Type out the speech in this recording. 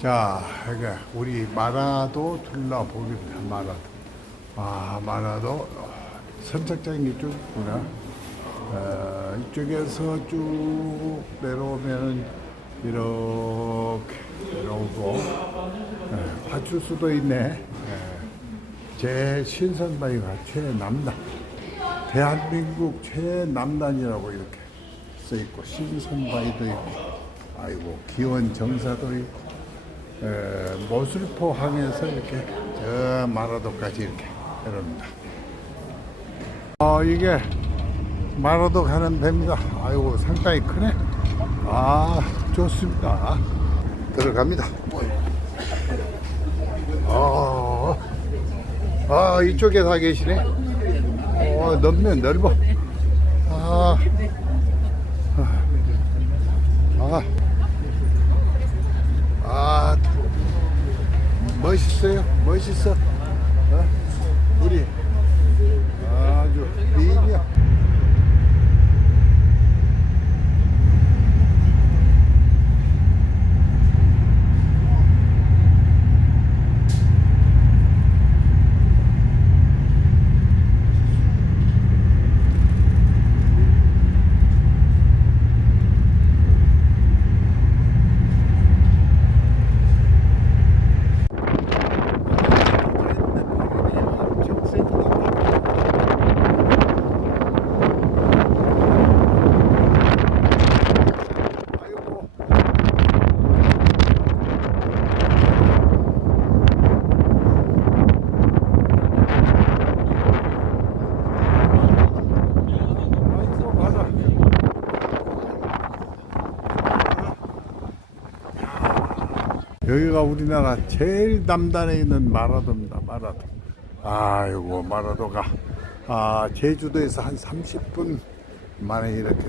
자, 이게 우리 마라도 둘러보겠다. 마라도. 아, 마라도 어, 선착장이 이쪽구나. 어, 이쪽에서 쭉 내려오면 이렇게 내려오고 예, 파출소도 있네. 예, 제 신선바위가 최남단. 대한민국 최남단이라고 이렇게 써 있고 신선바위도 있고 아이고 기원 정사도 있고 에, 모슬포 항에서 이렇게 저 마라도까지 이렇게 내려옵니다. 어 이게 마라도 가는 배입니다. 아이고 상당히 크네. 아 좋습니다. 들어갑니다. 아, 아 이쪽에 다 계시네. 어 넓면 넓어. 아, 아, 아, 멋있어. 어? 우리 아주. 아이고. 아이고, 맞아. 여기가 우리나라 제일 남단에 있는 마라도입니다. 마라도. 아이고 마라도가 아 제주도에서 한 30분 만에 이렇게